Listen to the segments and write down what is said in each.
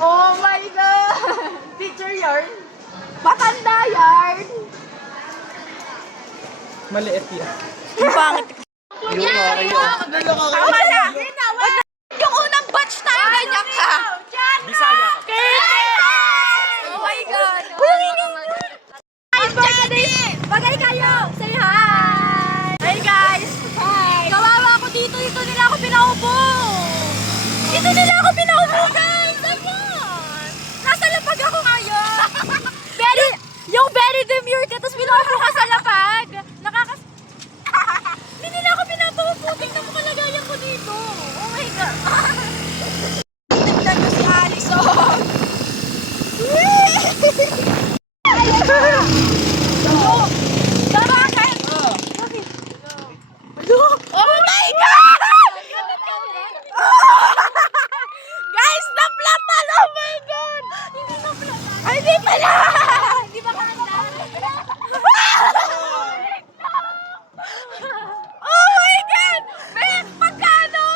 Oh my God! Teacher yarn. Matanda yarn. Maliit yan. Ang pangit. Yung kayo. Tama na! Yung unang batch tayo, ganyan ka. Bisaya ka. Oh my God! Guys, bagay kayo! Say hi! Hi guys! Hi! Kawawa ako dito. Dito nila ako pinaupo. Dito nila ako pinaupo, guys! Ayun! Nasa lapag ako ngayon. Yung very demure ka, tapos pinaupo ka sa lapag. Hindi nila ako pinapaupo. Tingnan mo kalagayan ko dito. Oh my God! Tingnan ko si Alison. Oh my God! Guys, naplatan! Oh my God! Hindi naplatan. Ay, hindi pala! Hindi ba kanda? Oh my God! Bek, magkano?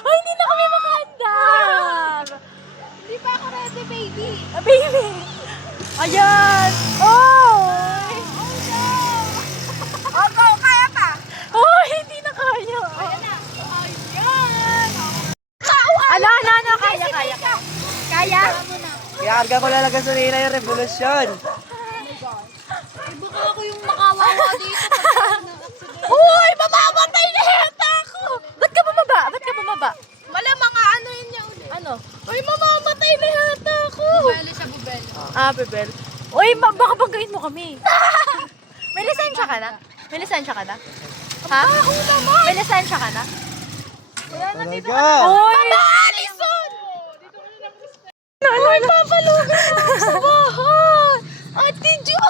Ay, hindi na kami makahandar. Hindi pa ako ready, baby. Baby! Ayan! Oh! Opo, kaya pa? Oh, hindi na kaya. Ayan na. Ayan. Ano, kaya. Kaya? Iarga ko lalagyan sa nila yung revolusyon. Baka ako yung makawawa dito. Uy, mamamatay na yata ako. Ba't ka bumaba? Malamang ano yun niya ulit. Ano? Uy, mamamatay na yata ako. Bubel siya, bubel. Ah, bubel. Uy, baka banggain mo kami. May lisensya ka na? Ha? Ako naman. May lisensya ka na? Talaga. Uy! Mama Alison! Uy, papalugan ako sa bahay! Ate Jo!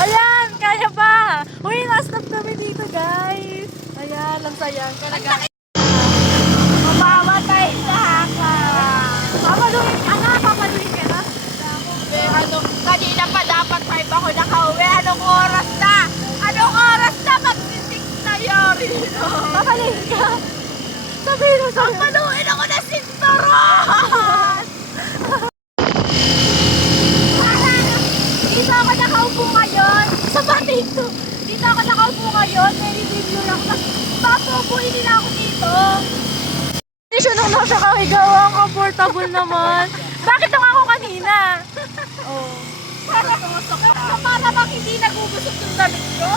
Ayan, kaya ba? Uy, na-stop kami dito, guys. Ayan, lang sayang. Mamamatay na ka. Papaluin ka na. Kanina pa dapat 5 ako nakauwi. Anong oras na? Mag-6 na yari. Papaluin ka. Sabihin mo sa'yo. Papaluin ako na sinturon! Dito ako nakaupo ngayon. Sa dito. Dito ako nakaupo ngayon. May review lang. Papupuin nila ako dito. Hindi siya nung nasa kahigawa. Comfortable naman. Bakit lang ako kanina? Oh. Para bang hindi nagubusog yung damit ko?